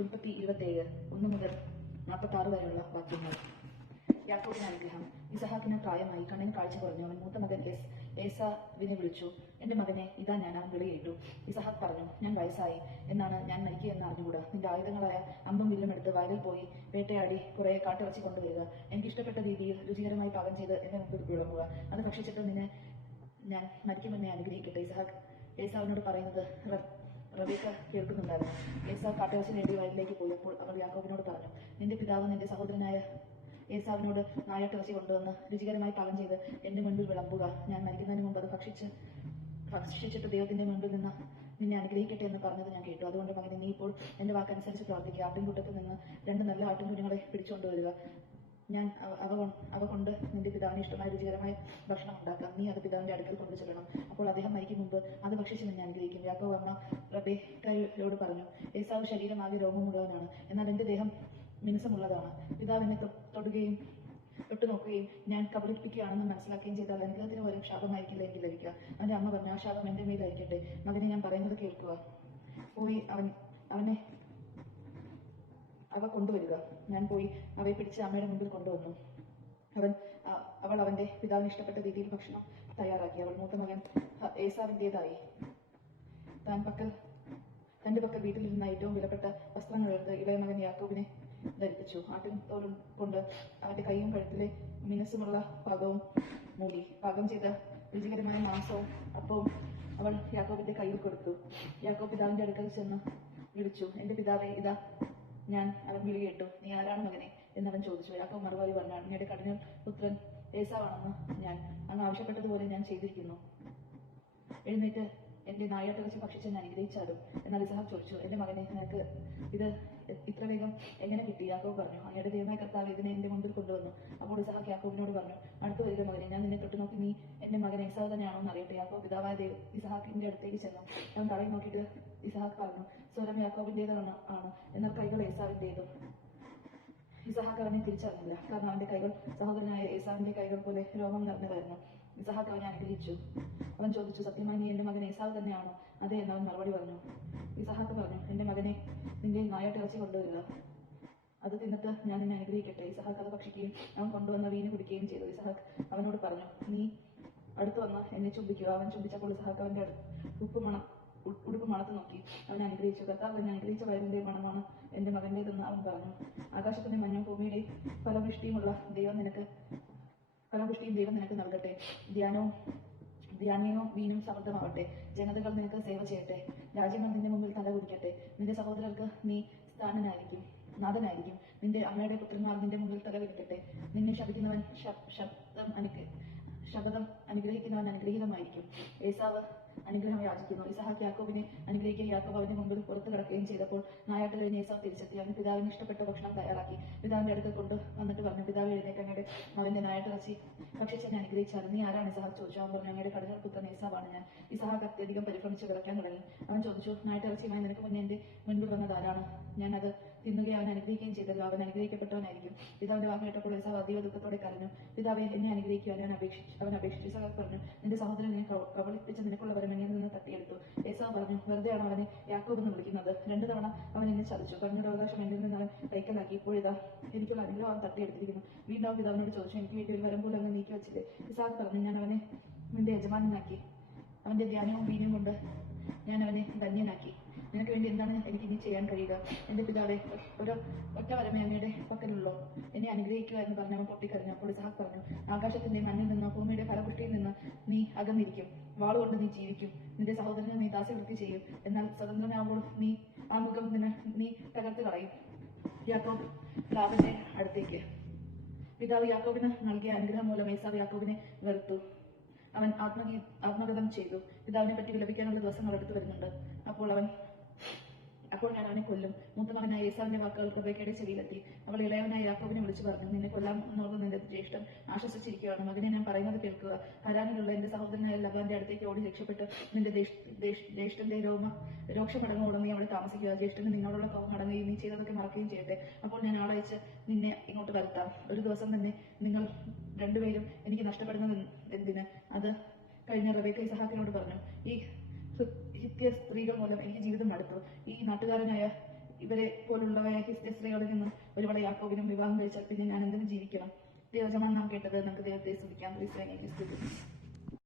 ഉൽപ്പത്തി 27 1 മുതൽ 46 വരെയുള്ള വാക്യങ്ങൾ. യാക്കോബിന് അനുഗ്രഹം. ഇസഹാക്കിന് പ്രായമായി, കണ്ണിന് കാഴ്ച കുറഞ്ഞു. അവൻ മൂത്ത മകൻ ഏസാവിനെ വിളിച്ചു. എന്റെ മകനെ, ഇതാ ഞാൻ. അവൻ വിളിയേറ്റു. ഇസഹാക്ക് പറഞ്ഞു, ഞാൻ വയസ്സായി, എന്നാണ് ഞാൻ മരിക്കുകയെന്ന് അറിഞ്ഞുകൂടാ. നിന്റെ ആയുധങ്ങളായ അമ്പും വില്ലും എടുത്ത് വയലിൽ പോയി വേട്ടയാടി കുറെ കാട്ടിറച്ചി കൊണ്ടുവരിക. എനിക്ക് ഇഷ്ടപ്പെട്ട രീതിയിൽ രുചികരമായി പാകം ചെയ്ത് എന്റെ മുമ്പിൽ വിളമ്പുക. അത് ഭക്ഷിച്ചിട്ട് നിന്നെ ഞാൻ മരിക്കുമെന്നെ അനുഗ്രഹിക്കട്ടെ. ഇസഹാക്ക് ഏസാവിനോട് പറയുന്നത് റബേക്ക കേൾക്കുന്നുണ്ടായിരുന്നു. ഏസാവ് കാട്ടിറച്ചി നേടി വയലിലേക്ക് പോയി. അപ്പോൾ അവൾ യാക്കോബിനോട് പറഞ്ഞു, നിന്റെ പിതാവ് നിന്റെ സഹോദരനായ ഏസാവിനോട് നായാട്ടിറച്ചി കൊണ്ടുവന്ന് രുചികരമായി പാകം ചെയ്ത് എന്റെ മുൻപിൽ വിളമ്പുക. ഞാൻ മരിക്കുന്നതിന് മുമ്പ് അത് ഭക്ഷിച്ചിട്ട് ദൈവത്തിന്റെ മുൻപിൽ നിന്ന് നിന്നെ അനുഗ്രഹിക്കട്ടെ എന്ന് പറഞ്ഞത് ഞാൻ കേട്ടു. അതുകൊണ്ട് മകനെ, നീ ഇപ്പോൾ എന്റെ വാക്കനുസരിച്ച് പ്രാർത്ഥിക്കുക. ആട്ടിൻകൂട്ടത്തിൽ നിന്ന് 2 നല്ല ആട്ടിൻകുഞ്ഞുങ്ങളെ പിടിച്ചുകൊണ്ടുവരിക. ഞാൻ അവ കൊണ്ട് നിന്റെ പിതാവിന് ഇഷ്ടമായ രുചികരമായ ഭക്ഷണം ഉണ്ടാക്കാം. നീ അത് പിതാവിന്റെ അടുക്കൽ കൊണ്ടു ചെല്ലണം. അപ്പോൾ അദ്ദേഹം മരിക്കും മുമ്പ് അത് ഭക്ഷിച്ച് നിന്നെ അനുഗ്രഹിക്കും. യാക്കോബ് അമ്മ റബേക്കയോട് പറഞ്ഞു, ഏസാവ് ശരീരമാകെ രോമമുള്ളവനാണ്, എന്നാൽ എന്റെ ദേഹം മിനുസമുള്ളതാണ്. പിതാവ് എന്നെ തൊട്ടു നോക്കുകയും ഞാൻ കബളിപ്പിക്കുകയാണെന്ന് മനസ്സിലാക്കുകയും ചെയ്താൽ അനുഗ്രഹത്തിന് പകരം ശാപമായിരിക്കില്ല എനിക്ക് ലഭിക്കുക. അവന്റെ അമ്മ പറഞ്ഞു, ആ ശാപം എന്റെ മേലായിരിക്കട്ടെ. മകനെ, ഞാൻ പറയുന്നത് കേൾക്കുക. പോയി അവ കൊണ്ടുവരിക. ഞാൻ പോയി അവയെ പിടിച്ച് അമ്മയുടെ മുമ്പിൽ കൊണ്ടുവന്നു. അവൾ അവന്റെ പിതാവിന് ഇഷ്ടപ്പെട്ട രീതിയിൽ ഭക്ഷണം തയ്യാറാക്കി. അവൾ മൂത്ത മകൻ ഏസാവിൻ്റെതായി തന്റെ പക്കൽ വീട്ടിലിരുന്ന ഏറ്റവും വിലപ്പെട്ട വസ്ത്രങ്ങളെടുത്ത് ഇളയ മകൻ യാക്കോബിനെ ധരിപ്പിച്ചു. ആട്ടിൻതോലും കൊണ്ട് അവന്റെ കൈയും കഴുത്തിലെ മിനുസമുള്ള പാകവും മൂടി. പാകം ചെയ്ത രുചികരമായ മാംസവും അപ്പവും അവൾ യാക്കോബിന്റെ കയ്യിൽ കൊടുത്തു. യാക്കോബ് പിതാവിന്റെ അടുക്കൽ ചെന്ന് വിളിച്ചു, എന്റെ പിതാവേ, ഇതാ ഞാൻ. അവൻ വിളി കേട്ടു. നീ ആരാണ് മകനെ എന്നവൻ ചോദിച്ചു. യാക്കോബ് മറുപടി പറഞ്ഞു, അങ്ങയുടെ കഠിന പുത്രൻ ഏസാവാണെന്ന് ഞാൻ. അങ്ങ് ആവശ്യപ്പെട്ടതുപോലെ ഞാൻ ചെയ്തിരിക്കുന്നു. എഴുന്നേറ്റ് എന്റെ നായാട്ടിറച്ചി ഭക്ഷിച്ച് ഞാൻ അനുഗ്രഹിച്ചാലും. എന്നാൽ ഇസഹാക്ക് ചോദിച്ചു, എന്റെ മകനെ, നിനക്ക് ഇത് ഇത്ര വേഗം എങ്ങനെ കിട്ടി? യാക്കോബ് പറഞ്ഞു, അങ്ങയുടെ ദൈവമായ കർത്താവ് ഇതിനെ എന്റെ മുമ്പിൽ കൊണ്ടുവന്നു. അപ്പോൾ ഇസഹാക്ക് യാക്കോബിനോട് പറഞ്ഞു, അടുത്തു വരിക മകനെ, ഞാൻ നിന്നെ തൊട്ടു നോക്കി നീ എന്റെ മകൻ ഏസാവ് തന്നെയാണോ എന്ന് അറിയട്ടെ. യാക്കോബ് പിതാവായ ഇസഹാക്കിന്റെ അടുത്തേക്ക് ചെന്നു. അവൻ തലയിൽ നോക്കിയിട്ട് ഇസഹാക്ക് പറഞ്ഞു, സ്വരം യാക്കോബിന്റേതാണ് ആണ്, എന്നാൽ കൈകൾ ഏസാവിന്റേതും. ഇസഹാക്ക് അവനെ തിരിച്ചറിഞ്ഞില്ല, കാരണം അവന്റെ കൈകൾ സഹോദരനായ ഏസാവിന്റെ കൈകൾ പോലെ രോമം നിറഞ്ഞതായിരുന്നു. ഇസഹാക്ക് അവനെ അനുഗ്രഹിച്ചു. അവൻ ചോദിച്ചു, സത്യമായി നീ എന്റെ മകൻ ഏസാവ് തന്നെയാണോ? അതെ എന്നവൻ മറുപടി പറഞ്ഞു. ഇസഹാക്ക് പറഞ്ഞു, എന്റെ മകനെ, നിന്റെ നായാട്ടിറച്ചി കൊണ്ടുവരിക. അത് തിന്നിട്ട് ഞാൻ നിന്നെ അനുഗ്രഹിക്കട്ടെ. ഇസഹാക്ക് അത് ഭക്ഷിക്കുകയും അവൻ കൊണ്ടുവന്ന വീഞ്ഞ് കുടിക്കുകയും ചെയ്തു. ഇസഹാക്ക് അവനോട് പറഞ്ഞു, നീ അടുത്തു വന്ന് എന്നെ ചുംബിക്കുക. അവൻ ചുംബിച്ചപ്പോൾ ഇസഹാക്ക് അവന്റെ ഉടുപ്പ് മണത്ത് നോക്കി അവനെ അനുഗ്രഹിച്ചു. കർത്താവ് എന്നെ അനുഗ്രഹിച്ച വയറിന്റെ മണമാണ് എന്റെ മകന്റേതെന്ന് അവൻ പറഞ്ഞു. ആകാശത്തിന്റെ മഞ്ഞും ഭൂമിയുടെ ഫലപുഷ്ടിയും ദൈവം നിനക്ക് നൽകട്ടെ. ധാന്യവും വീഞ്ഞും സമൃദ്ധമാവട്ടെ. ജനതകൾ നിനക്ക് സേവ ചെയ്യട്ടെ. രാജ്യങ്ങൾ നിന്റെ മുമ്പിൽ തല കുനിക്കട്ടെ. നിന്റെ സഹോദരർക്ക് നീ നാഥനായിരിക്കും. നിന്റെ അമ്മയുടെ പുത്രന്മാർ നിന്റെ മുമ്പിൽ തല കുനിക്കട്ടെ. നിന്നെ ശപിക്കുന്നവൻ ശപഥം അനുഗ്രഹിക്കുന്നവൻ അനുഗ്രഹീതമായിരിക്കും. ഏസാവ് അനുഗ്രഹം യാചിക്കുന്നു. ഇസഹാക്ക് യാക്കോബിനെ അനുഗ്രഹിക്കുകയും യാക്കോബ് അവന്റെ മുമ്പിൽ പുറത്തു കിടക്കുകയും ചെയ്തപ്പോൾ നായാട്ട് കഴിഞ്ഞ് ഏസാവ് തിരിച്ചെത്തി. അവൻ പിതാവിന് ഇഷ്ടപ്പെട്ട ഭക്ഷണം തയ്യാറാക്കി പിതാവിന്റെ അടുത്ത് കൊണ്ട് വന്നിട്ട് പറഞ്ഞു, പിതാവ് എഴുന്നേറ്റ് അങ്ങയുടെ മകന്റെ നായാട്ടിറച്ചി ഭക്ഷിച്ച് എന്നെ അനുഗ്രഹിച്ചാലും. നീ ആരാണ്? ഇസഹാക്ക് ചോദിച്ചു. അവൻ പറഞ്ഞു, അങ്ങയുടെ കഠിന പുത്രൻ ഏസാവാണ് ഞാൻ. ഇസഹാക്ക് അത്യധികം പരിഭ്രമിച്ച് വിറയ്ക്കാൻ തുടങ്ങി. അവൻ ചോദിച്ചു, നായാട്ടിറച്ചിയുമായി നിനക്ക് മുന്നേ എന്റെ മുൻപിൽ വന്നത് ആരാണ്? ഞാൻ അത് തിന്നുകയും അവൻ അനുഗ്രഹിക്കുകയും ചെയ്തല്ലോ. അവൻ അനുഗ്രഹിക്കപ്പെട്ടവനായിരിക്കും. പിതാവിന്റെ വാക്ക് കേട്ടപ്പോൾ ഏസാവ് അതീവ ദുഃഖത്തോടെ കരഞ്ഞു. പിതാവെ, എന്നെ അനുഗ്രഹിക്കുക. അവൻ അപേക്ഷിച്ചു. ഇസഹാക്ക് പറഞ്ഞു, നിന്റെ സഹോദരനെ കബളിപ്പിച്ച് നിനക്കുള്ള വരം എന്നിൽ നിന്ന് തട്ടിയെടുത്തു. ഏസാവ് പറഞ്ഞു, വെറുതെയാണ് അവനെ യാക്കോബ് എന്ന് വിളിക്കുന്നത്. 2 തവണ അവൻ എന്നെ ചതിച്ചു. തങ്ങളുടെ അവകാശം എന്നിൽ നിന്ന് അവൻ കൈക്കലാക്കി. ഇപ്പോഴിതാ എനിക്കുള്ള അനുഗ്രഹം അവൻ തട്ടിയെടുത്തിരിക്കുന്നു. വീണ്ടും അവൻ പിതാവിനോട് ചോദിച്ചു, എനിക്ക് വേണ്ടി ഒരു വരം പോലും അവനെ നീക്കി വെച്ചില്ലേ? ഇസഹാക്ക് പറഞ്ഞു, ഞാൻ അവനെ നിന്റെ യജമാനനാക്കി. അവന്റെ ധാന്യവും വീഞ്ഞും കൊണ്ട് ഞാൻ അവനെ ധന്യനാക്കി. നിനക്ക് വേണ്ടി എന്താണ് എനിക്ക് ഇനി ചെയ്യാൻ കഴിയുക? എന്റെ പിതാവെ, ഒറ്റ വരമേ അങ്ങയുടെ പക്കലുള്ളൂ. എന്നെ അനുഗ്രഹിക്കുക എന്ന് പറഞ്ഞ് അവൻ പൊട്ടിക്കരഞ്ഞു. അപ്പോൾ ഇസഹാക്ക് പറഞ്ഞു, ആകാശത്തിന്റെ മണ്ണിൽ നിന്ന് ഭൂമിയുടെ ഫലപുഷ്ടിയിൽ നിന്ന് നീ അകന്നിരിക്കും. വാളുകൊണ്ട് നീ ജീവിക്കും. നിന്റെ സഹോദരനെ നീ ദാസ്യവൃത്തി ചെയ്യും. എന്നാൽ സ്വതന്ത്രനാകുമ്പോൾ ആ മുഖം നീ തകർത്ത് കളയും. യാക്കോബ് ലാബന്റെ അടുത്തേക്ക്. പിതാവ് യാക്കോബിന് നൽകിയ അനുഗ്രഹം മൂലം ഏസാവ് യാക്കോബിനെ വെറുത്തു. അവൻ ആത്മഗതം ചെയ്തു. പിതാവിനെ പറ്റി വിലപിക്കാനുള്ള ദിവസങ്ങൾ അടുത്തു വരുന്നുണ്ട്. അപ്പോൾ ഞാൻ അവനെ കൊല്ലും. മൂത്ത മകനായ ഏസാവിന്റെ വാക്കുകൾ റബേക്കയുടെ ചെവിയിലെത്തി. അവൾ ഇളയവനായ യാക്കോബിനെ വിളിച്ചു പറഞ്ഞു, നിന്നെ കൊല്ലാം എന്നോർത്ത് നിന്റെ ജ്യേഷ്ഠൻ ആശ്വസിച്ചിരിക്കുകയാണ്. മകനെ, ഞാൻ പറയുന്നത് കേൾക്കുക. ഹരാനിലുള്ള എന്റെ സഹോദരനായ ലബാന്റെ അടുത്തേക്ക് ഓടി രക്ഷപ്പെട്ട് നിന്റെ ജ്യേഷ്ഠന്റെ രോക്ഷമടങ്ങോടെ നീ അവിടെ താമസിക്കുക. ജ്യേഷ്ഠന് നിന്നോടുള്ള കോപം അടങ്ങുകയും നീ ചെയ്തതൊക്കെ മറക്കുകയും ചെയ്യട്ടെ. അപ്പോൾ ഞാൻ ആളയച്ച് നിന്നെ ഇങ്ങോട്ട് വരുത്താം. ഒരു ദിവസം തന്നെ നിങ്ങൾ 2 പേരും എനിക്ക് നഷ്ടപ്പെടുന്നത് എന്തിന്? അത് കഴിഞ്ഞ റബേക്ക ഇസഹാക്കിനോട് പറഞ്ഞു, ഈ ഹിത്യ സ്ത്രീകൾ മൂലം എനിക്ക് ജീവിതം മടുത്തു. ഈ നാട്ടുകാരനായ ഇവരെ പോലുള്ളവയെ ക്രിസ്ത്യ സ്ത്രീകളിൽ നിന്നും ഒരുപാട് യാക്കോബിനും വിവാഹം കഴിച്ചാൽ പിന്നെ ഞാൻ എന്തിനു ജീവിക്കണം? ദൈവജനം നാം കേട്ടത്. നമുക്ക് ദൈവത്തെ സ്തുതിക്കാം. ക്രിസ്ത്യാനി